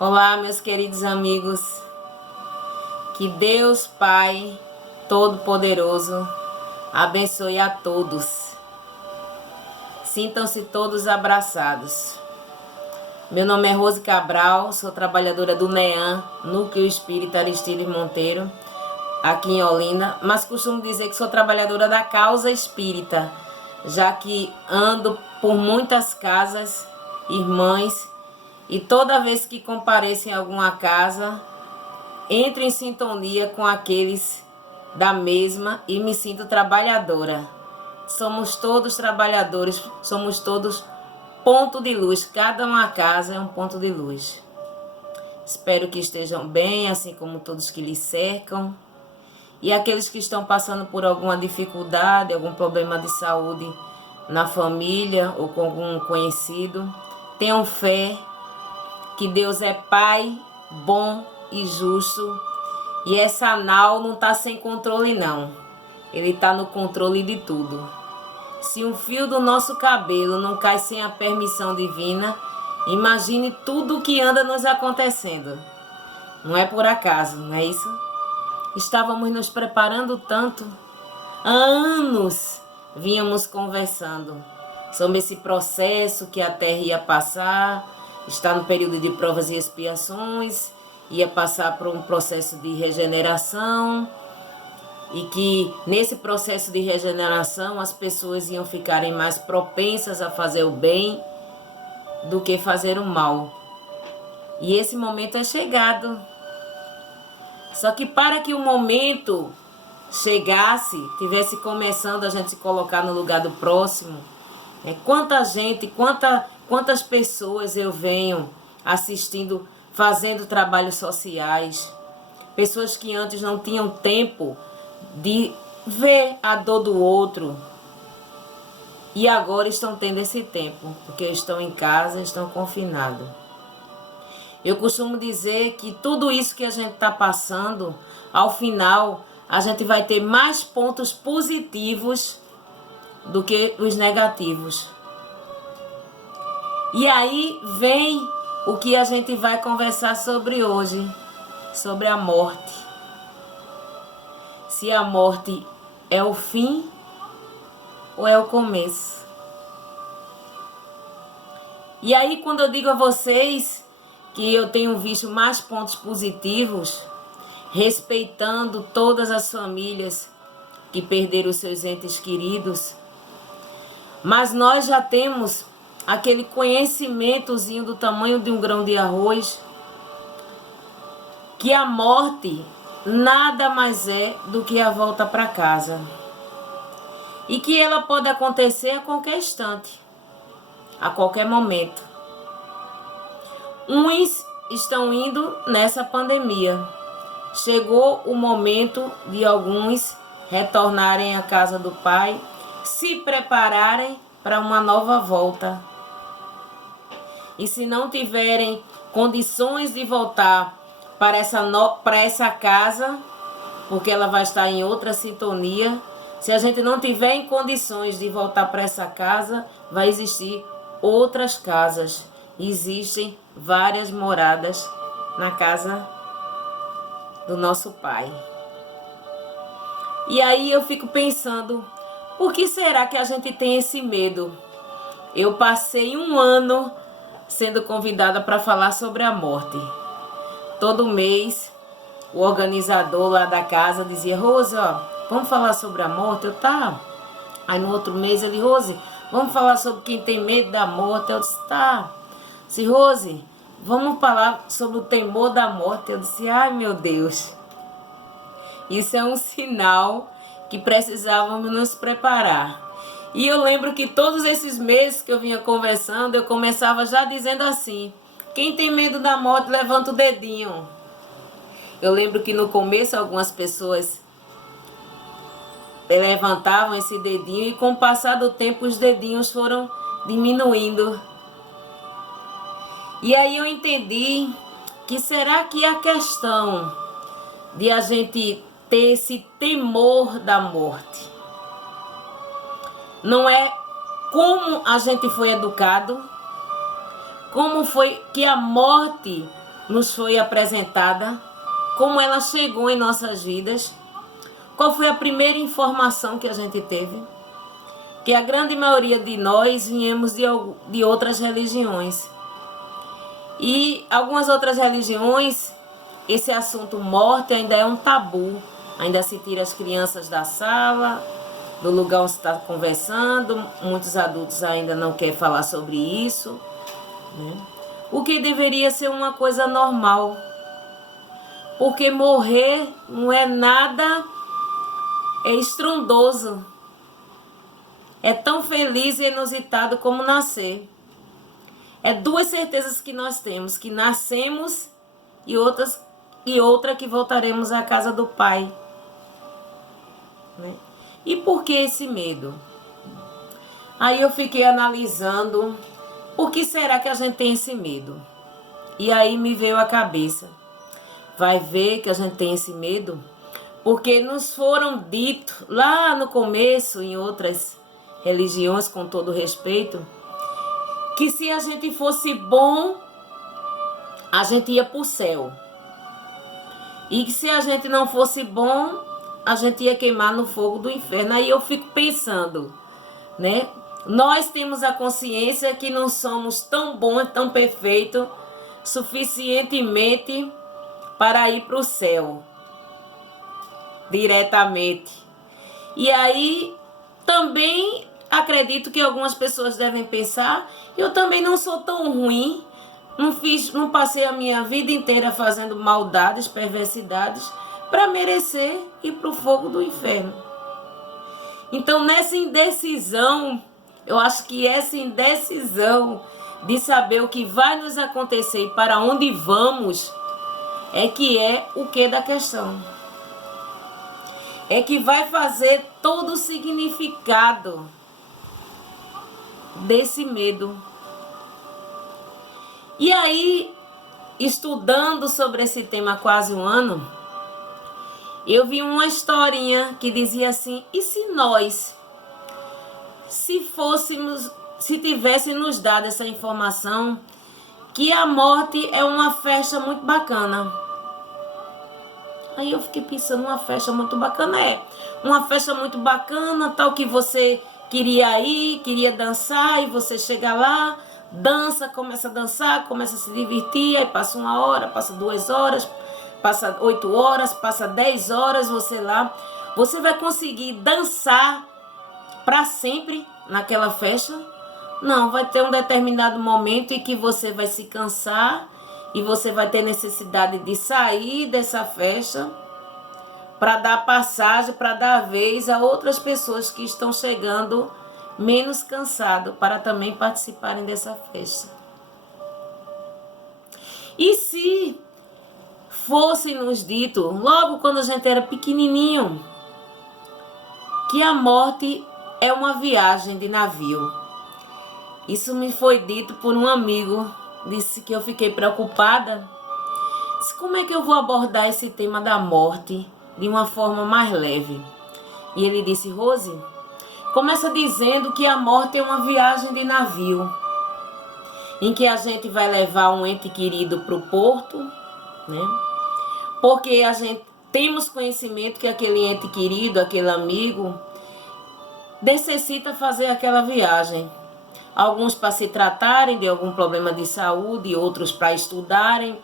Olá, meus queridos amigos. Que Deus Pai Todo-Poderoso abençoe a todos. Sintam-se todos abraçados. Meu nome é Rose Cabral, sou trabalhadora do NEAM, Núcleo Espírita Aristides Monteiro, aqui em Olinda, mas costumo dizer que sou trabalhadora da causa espírita, já que ando por muitas casas, irmãs, e toda vez que compareço em alguma casa, entro em sintonia com aqueles da mesma e me sinto trabalhadora. Somos todos trabalhadores, somos todos ponto de luz. Cada uma casa é um ponto de luz. Espero que estejam bem, assim como todos que lhes cercam. E aqueles que estão passando por alguma dificuldade, algum problema de saúde na família ou com algum conhecido, tenham fé que Deus é Pai bom e justo, e essa nau não está sem controle não, Ele está no controle de tudo. Se um fio do nosso cabelo não cai sem a permissão divina, imagine tudo o que anda nos acontecendo. Não é por acaso, não é isso? Estávamos nos preparando tanto, há anos vínhamos conversando sobre esse processo que a Terra ia passar, está no período de provas e expiações, ia passar por um processo de regeneração, e que nesse processo de regeneração as pessoas iam ficarem mais propensas a fazer o bem do que fazer o mal. E esse momento é chegado. Só que para que o momento chegasse, tivesse começando a gente se colocar no lugar do próximo, né? Quanta gente, quantas pessoas eu venho assistindo, fazendo trabalhos sociais, pessoas que antes não tinham tempo de ver a dor do outro e agora estão tendo esse tempo, porque estão em casa, estão confinados. Eu costumo dizer que tudo isso que a gente está passando, ao final, a gente vai ter mais pontos positivos do que os negativos. E aí vem o que a gente vai conversar sobre hoje, sobre a morte. Se a morte é o fim ou é o começo. E aí quando eu digo a vocês que eu tenho visto mais pontos positivos, respeitando todas as famílias que perderam os seus entes queridos, mas nós já temos aquele conhecimentozinho do tamanho de um grão de arroz, que a morte nada mais é do que a volta para casa. E que ela pode acontecer a qualquer instante, a qualquer momento. Uns estão indo nessa pandemia. Chegou o momento de alguns retornarem à casa do Pai, se prepararem para uma nova volta. E se não tiverem condições de voltar para essa casa, porque ela vai estar em outra sintonia, se a gente não tiver em condições de voltar para essa casa, vai existir outras casas. Existem várias moradas na casa do nosso Pai. E aí eu fico pensando, por que será que a gente tem esse medo? Eu passei um ano sendo convidada para falar sobre a morte. Todo mês, o organizador lá da casa dizia, Rose, ó, vamos falar sobre a morte? Eu, tá. Aí no outro mês ele, Rose, vamos falar sobre quem tem medo da morte? Eu disse, tá. Se Rose, vamos falar sobre o temor da morte? Eu disse, ai meu Deus. Isso é um sinal que precisávamos nos preparar. E eu lembro que todos esses meses que eu vinha conversando, eu começava já dizendo assim, quem tem medo da morte, levanta o dedinho. Eu lembro que no começo algumas pessoas levantavam esse dedinho e com o passar do tempo os dedinhos foram diminuindo. E aí eu entendi que será que a questão de a gente ter esse temor da morte não é como a gente foi educado, como foi que a morte nos foi apresentada, como ela chegou em nossas vidas, qual foi a primeira informação que a gente teve, que a grande maioria de nós viemos de outras religiões. E algumas outras religiões, esse assunto morte ainda é um tabu. Ainda se tira as crianças da sala, do lugar onde se está conversando. Muitos adultos ainda não querem falar sobre isso, né? O que deveria ser uma coisa normal. Porque morrer não é nada estrondoso. É tão feliz e inusitado como nascer. É duas certezas que nós temos, que nascemos e outra que voltaremos à casa do Pai, né? E por que esse medo? Aí eu fiquei analisando, por que será que a gente tem esse medo? E aí me veio à cabeça, vai ver que a gente tem esse medo, porque nos foram dito lá no começo, em outras religiões, com todo respeito, que se a gente fosse bom, a gente ia para o céu. E que se a gente não fosse bom, a gente ia queimar no fogo do inferno. Aí eu fico pensando, né? Nós temos a consciência que não somos tão bons, tão perfeitos, suficientemente para ir para o céu diretamente. E aí também acredito que algumas pessoas devem pensar, eu também não sou tão ruim, não passei a minha vida inteira fazendo maldades, perversidades, para merecer ir para o fogo do inferno. Então, nessa indecisão, eu acho que essa indecisão de saber o que vai nos acontecer e para onde vamos, é que é o que da questão. É que vai fazer todo o significado desse medo. E aí, estudando sobre esse tema há quase um ano, eu vi uma historinha que dizia assim, e se nós, se tivesse nos dado essa informação, que a morte é uma festa muito bacana. Aí eu fiquei pensando, uma festa muito bacana uma festa muito bacana, tal que você queria ir, queria dançar, e você chega lá, dança, começa a dançar, começa a se divertir, aí passa 1 hora, passa 2 horas, passa 8 horas, passa 10 horas, você lá, você vai conseguir dançar para sempre naquela festa? Não, vai ter um determinado momento em que você vai se cansar e você vai ter necessidade de sair dessa festa para dar passagem, para dar vez a outras pessoas que estão chegando menos cansados para também participarem dessa festa. E se fosse nos dito, logo quando a gente era pequenininho, que a morte é uma viagem de navio. Isso me foi dito por um amigo, disse que eu fiquei preocupada. Disse, como é que eu vou abordar esse tema da morte de uma forma mais leve? E ele disse, Rose, começa dizendo que a morte é uma viagem de navio, em que a gente vai levar um ente querido para o porto, né? Porque a gente temos conhecimento que aquele ente querido, aquele amigo, necessita fazer aquela viagem. Alguns para se tratarem de algum problema de saúde, outros para estudarem,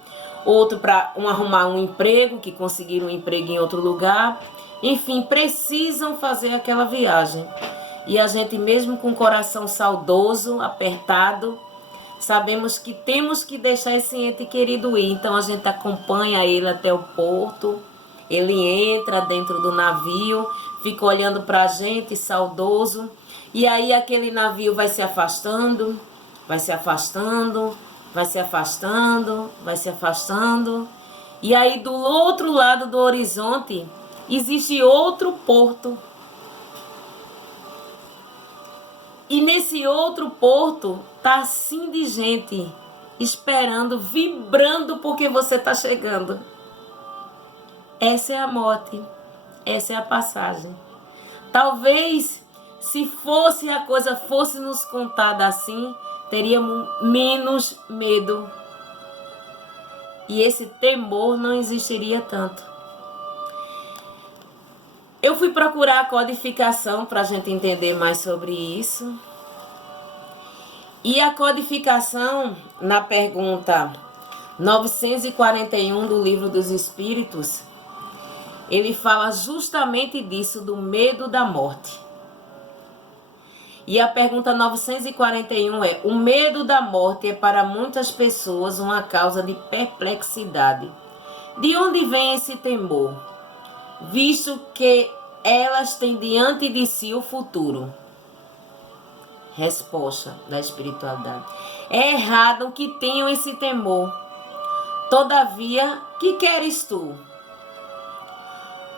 outros para arrumar um emprego, que conseguiram um emprego em outro lugar. Enfim, precisam fazer aquela viagem. E a gente, mesmo com o coração saudoso, apertado, sabemos que temos que deixar esse ente querido ir. Então a gente acompanha ele até o porto, ele entra dentro do navio, fica olhando para a gente, saudoso. E aí aquele navio vai se afastando, vai se afastando, vai se afastando, vai se afastando. E aí do outro lado do horizonte existe outro porto. E nesse outro porto tá assim de gente esperando, vibrando porque você está chegando. Essa é a morte, essa é a passagem. Talvez se fosse a coisa fosse nos contada assim, teríamos menos medo. e esse temor não existiria tanto. Eu fui procurar a codificação para a gente entender mais sobre isso. E a codificação, na pergunta 941 do Livro dos Espíritos, ele fala justamente disso, do medo da morte. E a pergunta 941 é: o medo da morte é para muitas pessoas uma causa de perplexidade. De onde vem esse temor? Visto que elas têm diante de si o futuro. Resposta da espiritualidade: é errado que tenham esse temor. Todavia, que queres tu?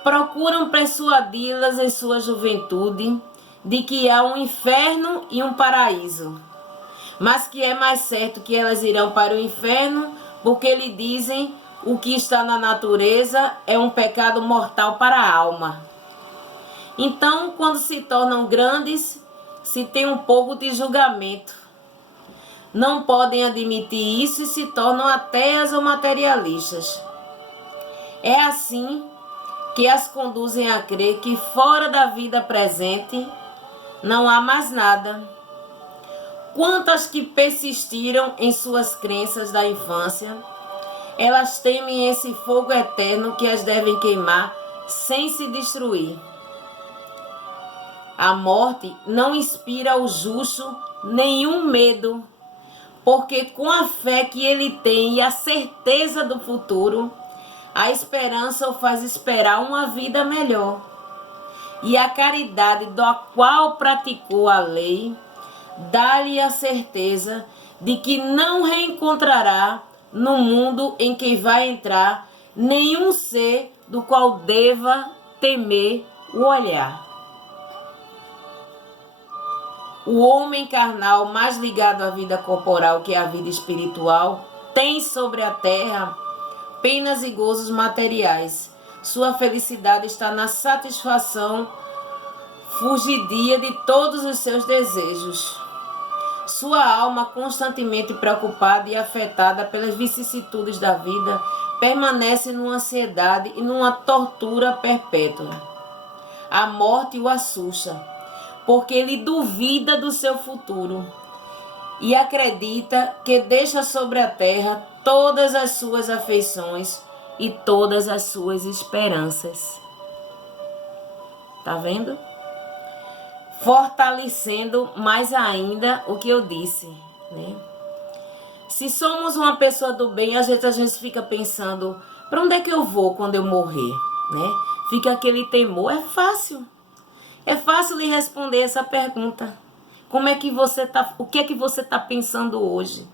Procuram persuadi-las em sua juventude de que há um inferno e um paraíso, mas que é mais certo que elas irão para o inferno, porque lhe dizem o que está na natureza é um pecado mortal para a alma. Então, quando se tornam grandes, se tem um pouco de julgamento. Não podem admitir isso e se tornam ateias ou materialistas. É assim que as conduzem a crer que fora da vida presente não há mais nada. Quantas que persistiram em suas crenças da infância, elas temem esse fogo eterno que as devem queimar sem se destruir. A morte não inspira ao justo nenhum medo, porque com a fé que ele tem e a certeza do futuro, a esperança o faz esperar uma vida melhor. E a caridade da qual praticou a lei, dá-lhe a certeza de que não reencontrará no mundo em que vai entrar nenhum ser do qual deva temer o olhar. O homem carnal, mais ligado à vida corporal que à vida espiritual, tem sobre a terra penas e gozos materiais. Sua felicidade está na satisfação fugidia de todos os seus desejos. Sua alma, constantemente preocupada e afetada pelas vicissitudes da vida, permanece numa ansiedade e numa tortura perpétua. A morte o assusta, porque ele duvida do seu futuro e acredita que deixa sobre a terra todas as suas afeições e todas as suas esperanças. Tá vendo? Fortalecendo mais ainda o que eu disse, né? Se somos uma pessoa do bem, às vezes fica pensando, para onde é que eu vou quando eu morrer, né? Fica aquele temor. É fácil lhe responder essa pergunta. Como é que você tá? O que é que você está pensando hoje?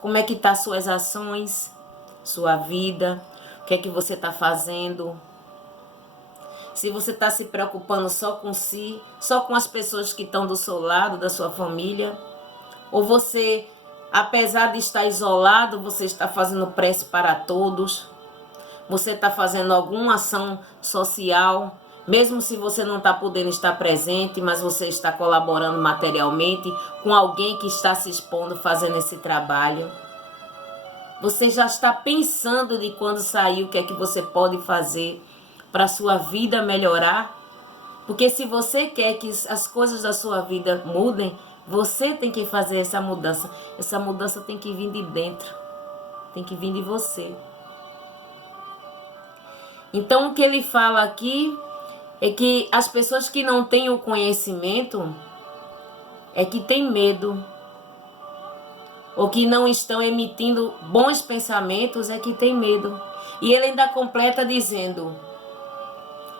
Como é que tá suas ações, sua vida? O que é que você está fazendo? Se você está se preocupando só com si, só com as pessoas que estão do seu lado, da sua família, ou você, apesar de estar isolado, você está fazendo prece para todos, você está fazendo alguma ação social, mesmo se você não está podendo estar presente, mas você está colaborando materialmente com alguém que está se expondo, fazendo esse trabalho. Você já está pensando de quando sair, o que é que você pode fazer para a sua vida melhorar? Porque se você quer que as coisas da sua vida mudem, você tem que fazer essa mudança. Essa mudança tem que vir de dentro, tem que vir de você. Então o que ele fala aqui é que as pessoas que não têm o conhecimento é que têm medo, ou que não estão emitindo bons pensamentos é que têm medo. E ele ainda completa dizendo: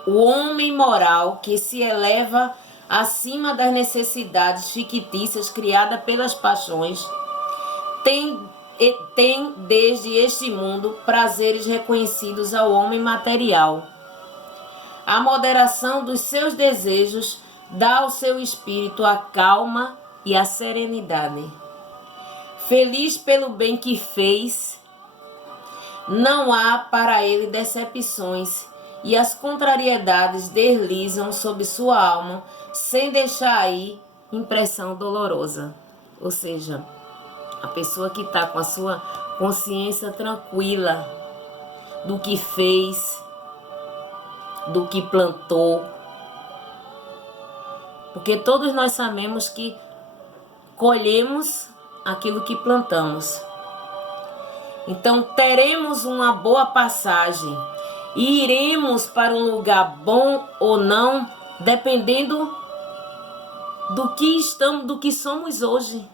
o homem moral que se eleva acima das necessidades fictícias criadas pelas paixões tem desde este mundo prazeres reconhecidos ao homem material. A moderação dos seus desejos dá ao seu espírito a calma e a serenidade. Feliz pelo bem que fez, não há para ele decepções, e as contrariedades deslizam sobre sua alma sem deixar aí impressão dolorosa. Ou seja, a pessoa que está com a sua consciência tranquila do que fez, do que plantou. Porque todos nós sabemos que colhemos aquilo que plantamos. Então teremos uma boa passagem e iremos para um lugar bom ou não, dependendo do que somos hoje.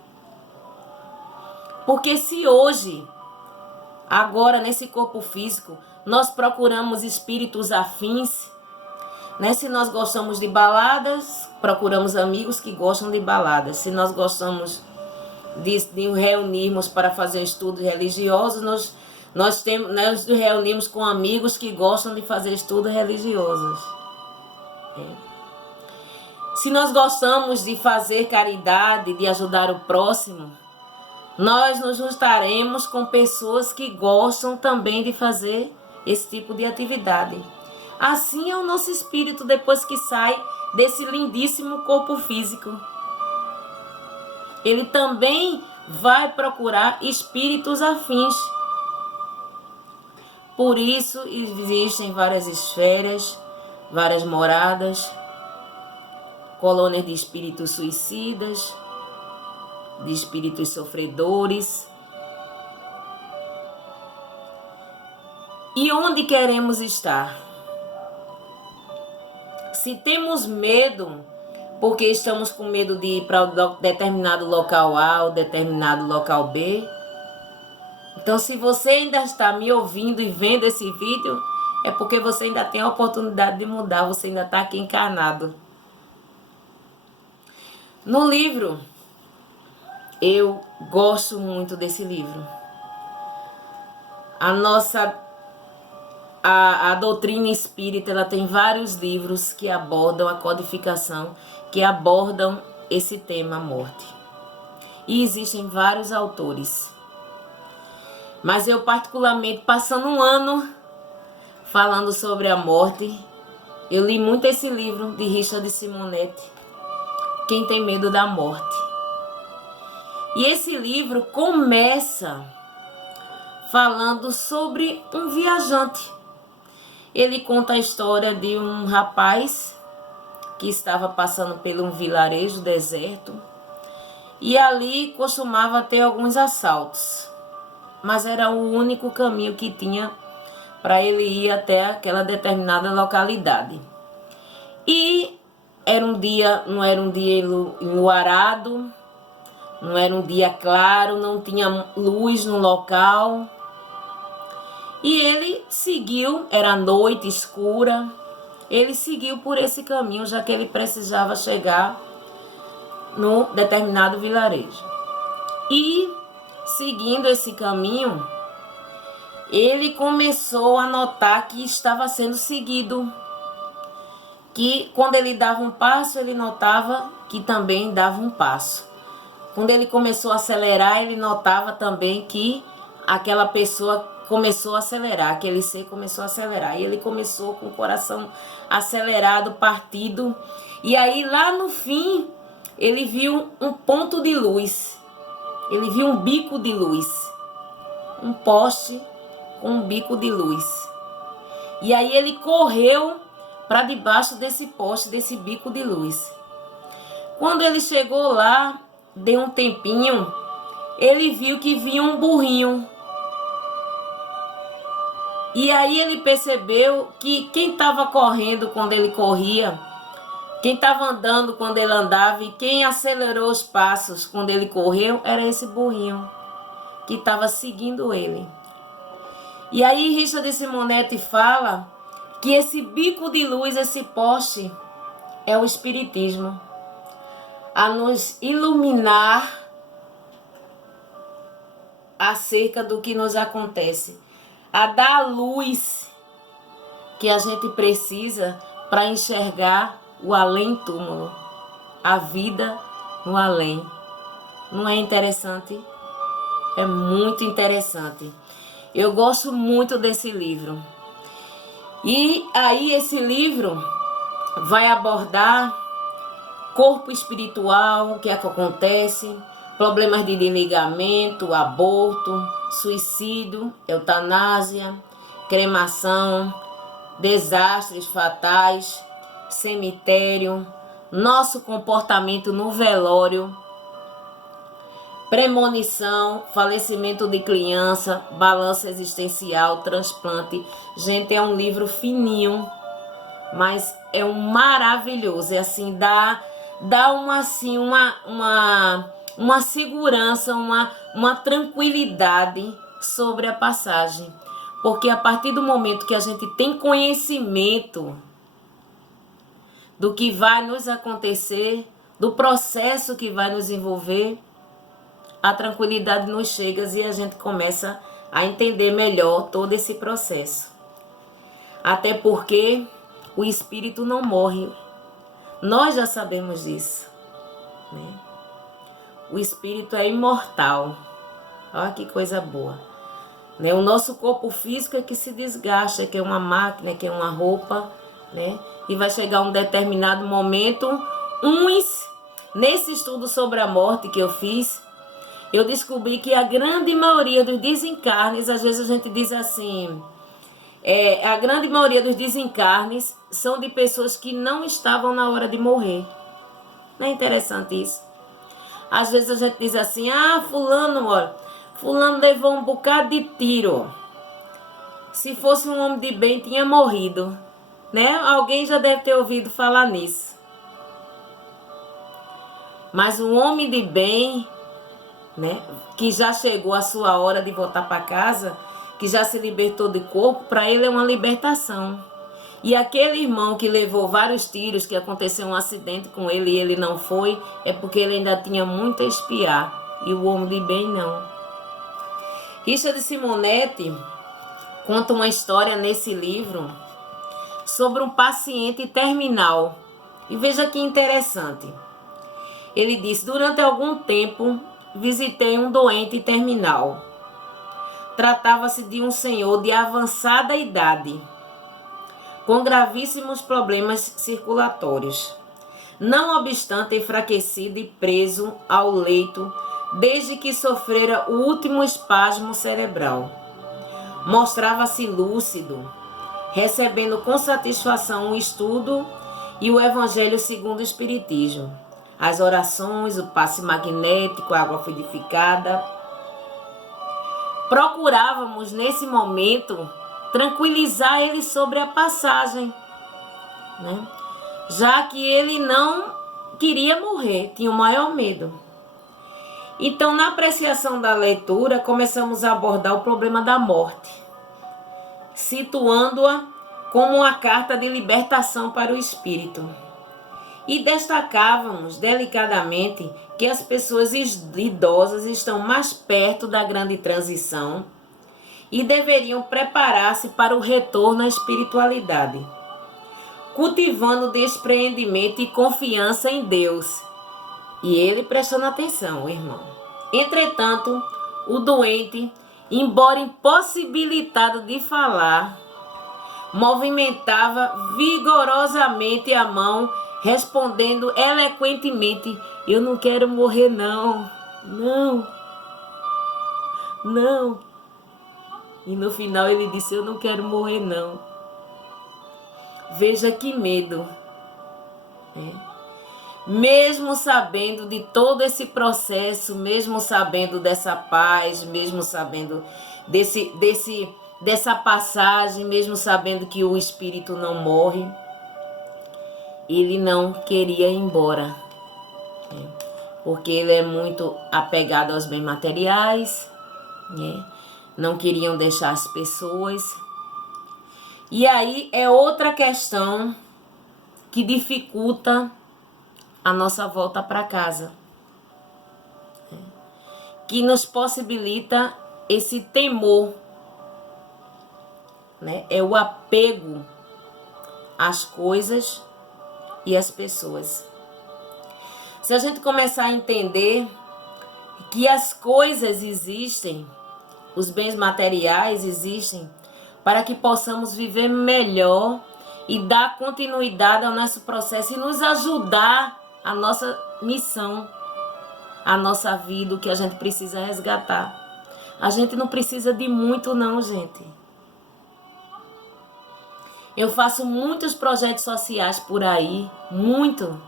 Porque se hoje, agora nesse corpo físico, nós procuramos espíritos afins, né? Se nós gostamos de baladas, procuramos amigos que gostam de baladas. Se nós gostamos de reunirmos para fazer estudos religiosos, nós nos reunimos com amigos que gostam de fazer estudos religiosos. Se nós gostamos de fazer caridade, de ajudar o próximo, nós nos juntaremos com pessoas que gostam também de fazer esse tipo de atividade. Assim é o nosso espírito depois que sai desse lindíssimo corpo físico. Ele também vai procurar espíritos afins. Por isso existem várias esferas, várias moradas, colônias de espíritos suicidas, de espíritos sofredores. E onde queremos estar? Se temos medo, porque estamos com medo de ir para determinado local A ou determinado local B, então se você ainda está me ouvindo e vendo esse vídeo, é porque você ainda tem a oportunidade de mudar, você ainda está aqui encarnado. No livro, eu gosto muito desse livro. A doutrina espírita, ela tem vários livros que abordam a codificação, que abordam esse tema, a morte. E existem vários autores. Mas eu particularmente, passando um ano falando sobre a morte, eu li muito esse livro de Richard Simonetti, Quem Tem Medo da Morte. E esse livro começa falando sobre um viajante. Ele conta a história de um rapaz que estava passando por um vilarejo deserto e ali costumava ter alguns assaltos, mas era o único caminho que tinha para ele ir até aquela determinada localidade. E não era um dia enluarado, não era um dia claro, não tinha luz no local. E ele seguiu, era noite escura, ele seguiu por esse caminho, já que ele precisava chegar no determinado vilarejo. E, seguindo esse caminho, ele começou a notar que estava sendo seguido. Que quando ele dava um passo, ele notava que também dava um passo. Quando ele começou a acelerar, ele notava também que aquela pessoa começou a acelerar, aquele ser começou a acelerar. E ele começou com o coração acelerado, partido. E aí lá no fim, ele viu um ponto de luz. Ele viu um bico de luz. Um poste com um bico de luz. E aí ele correu para debaixo desse poste, desse bico de luz. Quando ele chegou lá, deu um tempinho, ele viu que vinha um burrinho. E aí ele percebeu que quem estava correndo quando ele corria, quem estava andando quando ele andava e quem acelerou os passos quando ele correu, era esse burrinho que estava seguindo ele. E aí Richard Simonetti fala que esse bico de luz, esse poste, é o Espiritismo, a nos iluminar acerca do que nos acontece, a dar a luz que a gente precisa para enxergar o além-túmulo, a vida no além. Não é interessante? É muito interessante. Eu gosto muito desse livro. E aí esse livro vai abordar corpo espiritual, o que é que acontece, problemas de desligamento, aborto, suicídio, eutanásia, cremação, desastres fatais, cemitério, nosso comportamento no velório, premonição, falecimento de criança, balanço existencial, transplante. Gente, é um livro fininho, mas é um maravilhoso. É assim, dá uma segurança, uma tranquilidade sobre a passagem. Porque a partir do momento que a gente tem conhecimento do que vai nos acontecer, do processo que vai nos envolver, a tranquilidade nos chega e a gente começa a entender melhor todo esse processo. Até porque o espírito não morre. Nós já sabemos disso, né? O espírito é imortal. Olha que coisa boa, né? O nosso corpo físico é que se desgasta, que é uma máquina, que é uma roupa, né? E vai chegar um determinado momento, nesse estudo sobre a morte que eu fiz, eu descobri que a grande maioria dos desencarnes, às vezes a gente diz assim, a grande maioria dos desencarnes são de pessoas que não estavam na hora de morrer. Não é interessante isso? Às vezes a gente diz assim, fulano levou um bocado de tiro. Se fosse um homem de bem, tinha morrido. Né? Alguém já deve ter ouvido falar nisso. Mas um homem de bem, né, que já chegou a sua hora de voltar para casa, que já se libertou do corpo, para ele é uma libertação. E aquele irmão que levou vários tiros, que aconteceu um acidente com ele e ele não foi, é porque ele ainda tinha muito a expiar. E o homem de bem não. Richard Simonetti conta uma história nesse livro sobre um paciente terminal. E veja que interessante. Ele disse, durante algum tempo visitei um doente terminal. Tratava-se de um senhor de avançada idade, com gravíssimos problemas circulatórios. Não obstante, enfraquecido e preso ao leito, desde que sofrera o último espasmo cerebral. Mostrava-se lúcido, recebendo com satisfação o estudo e o Evangelho segundo o Espiritismo. As orações, o passe magnético, a água fluidificada. Procurávamos, nesse momento, tranquilizar ele sobre a passagem, né? Já que ele não queria morrer, tinha o maior medo. Então, na apreciação da leitura, começamos a abordar o problema da morte, situando-a como uma carta de libertação para o espírito. E destacávamos delicadamente que as pessoas idosas estão mais perto da grande transição e deveriam preparar-se para o retorno à espiritualidade, cultivando despreendimento e confiança em Deus. E ele prestando atenção, irmão. Entretanto, o doente, embora impossibilitado de falar, movimentava vigorosamente a mão, respondendo eloquentemente, eu não quero morrer não, não. E no final ele disse, eu não quero morrer não. Veja que medo. Mesmo sabendo de todo esse processo, mesmo sabendo dessa paz, mesmo sabendo dessa passagem, mesmo sabendo que o espírito não morre, ele não queria ir embora, porque ele é muito apegado aos bens materiais, não queriam deixar as pessoas. E aí é outra questão que dificulta a nossa volta para casa, que nos possibilita esse temor, é o apego às coisas e às pessoas. Se a gente começar a entender que as coisas existem, os bens materiais existem, para que possamos viver melhor e dar continuidade ao nosso processo e nos ajudar a nossa missão. a nossa vida, o que a gente precisa resgatar. A gente não precisa de muito não, gente. Eu faço muitos projetos sociais por aí, muito,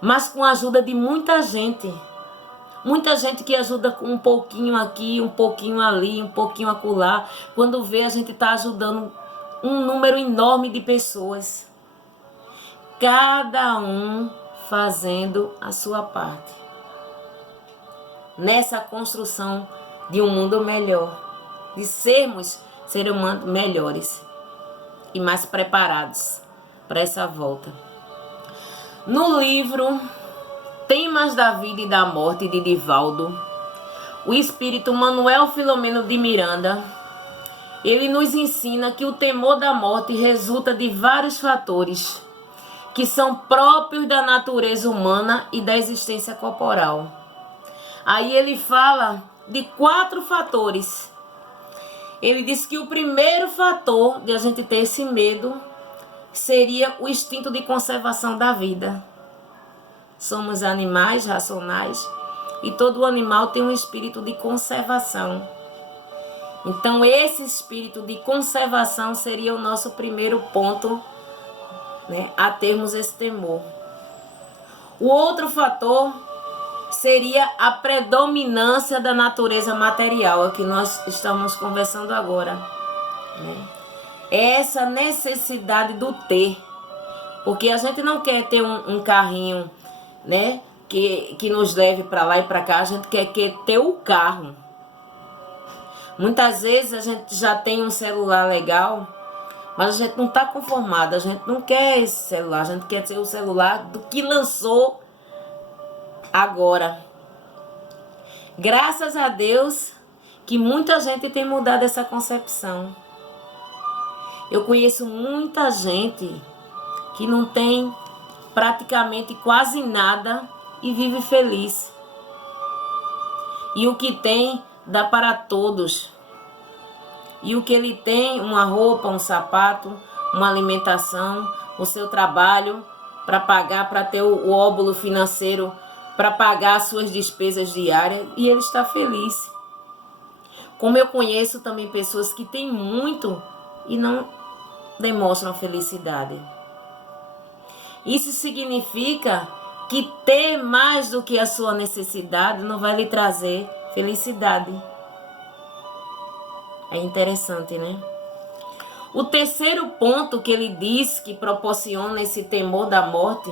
mas com a ajuda de muita gente. Muita gente que ajuda com um pouquinho aqui, um pouquinho ali, um pouquinho acolá. Quando vê, a gente está ajudando um número enorme de pessoas. Cada um fazendo a sua parte. Nessa construção de um mundo melhor. De sermos seres humanos melhores e mais preparados para essa volta. No livro Temas da Vida e da Morte, de Divaldo, o espírito Manuel Filomeno de Miranda, ele nos ensina que o temor da morte resulta de vários fatores que são próprios da natureza humana e da existência corporal. Aí ele fala de 4 fatores. Ele diz que o primeiro fator de a gente ter esse medo seria o instinto de conservação da vida. Somos animais racionais e todo animal tem um espírito de conservação. Então esse espírito de conservação seria o nosso primeiro ponto, né, a termos esse temor. O outro fator seria a predominância da natureza material, é o que nós estamos conversando agora, né? Essa necessidade do ter, porque a gente não quer ter um carrinho, né, que nos leve para lá e para cá, a gente quer ter o carro. Muitas vezes a gente já tem um celular legal, mas a gente não está conformado, a gente não quer esse celular, a gente quer ter o celular do que lançou agora. Graças a Deus que muita gente tem mudado essa concepção. Eu conheço muita gente que não tem praticamente quase nada e vive feliz. E o que tem dá para todos. E o que ele tem, uma roupa, um sapato, uma alimentação, o seu trabalho para pagar, para ter o óbolo financeiro, para pagar as suas despesas diárias, e ele está feliz. Como eu conheço também pessoas que têm muito e não demonstram felicidade. Isso significa que ter mais do que a sua necessidade não vai lhe trazer felicidade. É interessante, né? O terceiro ponto que ele diz que proporciona esse temor da morte,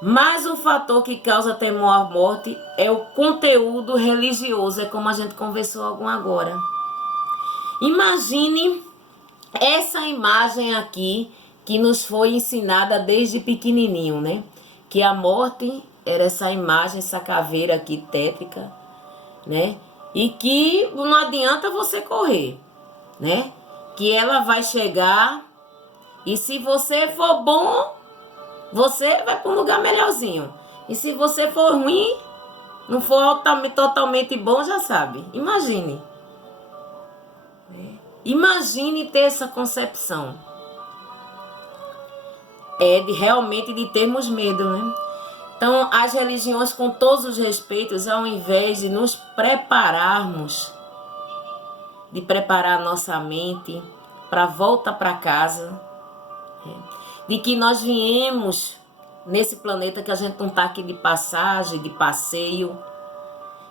mais um fator que causa temor à morte é o conteúdo religioso, é como a gente conversou agora. Imagine essa imagem aqui que nos foi ensinada desde pequenininho, né? Que a morte era essa imagem, essa caveira aqui tétrica, né? E que não adianta você correr, né? Que ela vai chegar e se você for bom, você vai para um lugar melhorzinho. E se você for ruim, não for totalmente bom, já sabe. Imagine. Imagine ter essa concepção. É realmente de termos medo, né? Então, as religiões, com todos os respeitos, ao invés de nos prepararmos, de preparar a nossa mente para a volta para casa, de que nós viemos nesse planeta, que a gente não está aqui de passagem, de passeio,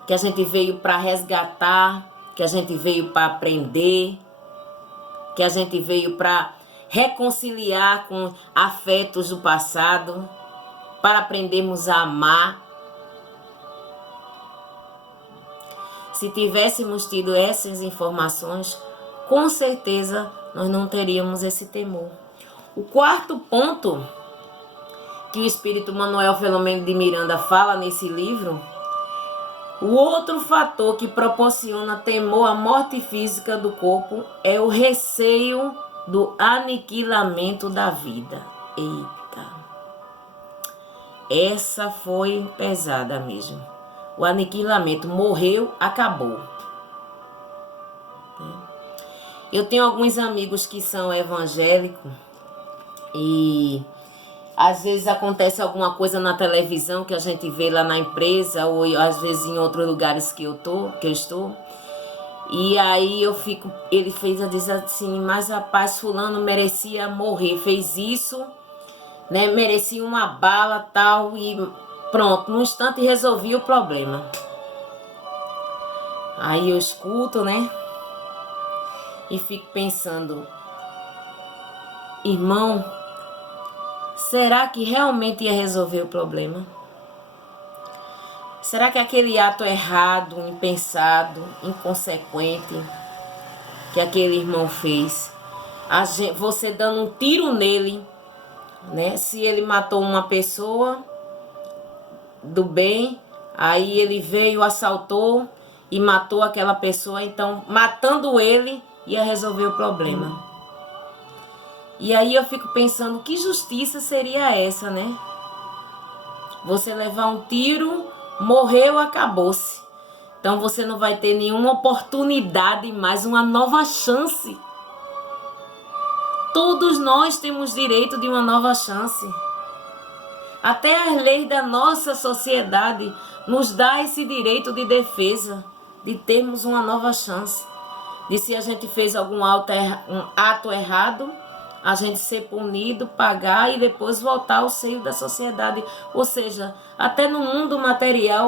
que a gente veio para resgatar, que a gente veio para aprender, que a gente veio para reconciliar com afetos do passado, para aprendermos a amar. Se tivéssemos tido essas informações, com certeza nós não teríamos esse temor. O quarto ponto que o espírito Manuel Filomeno de Miranda fala nesse livro, o outro fator que proporciona temor à morte física do corpo é o receio do aniquilamento da vida. Eita! Essa foi pesada mesmo. O aniquilamento, morreu, acabou. Eu tenho alguns amigos que são evangélicos e Às vezes acontece alguma coisa na televisão que a gente vê lá na empresa, ou às vezes em outros lugares que eu estou. E aí ele fez a dizer assim, mas rapaz, fulano merecia morrer, fez isso, né? Merecia uma bala, tal, e pronto, no instante resolvi o problema. Aí eu escuto, né? E fico pensando, irmão, será que realmente ia resolver o problema? Será que aquele ato errado, impensado, inconsequente que aquele irmão fez, você dando um tiro nele, né? Se ele matou uma pessoa do bem, aí ele veio, assaltou e matou aquela pessoa, então matando ele ia resolver o problema. E aí eu fico pensando, que justiça seria essa, né? Você levar um tiro, morreu, acabou-se. Então você não vai ter nenhuma oportunidade mais, uma nova chance. Todos nós temos direito de uma nova chance. Até as leis da nossa sociedade nos dá esse direito de defesa, de termos uma nova chance. De se a gente fez algum ato errado, a gente ser punido, pagar e depois voltar ao seio da sociedade. Ou seja, até no mundo material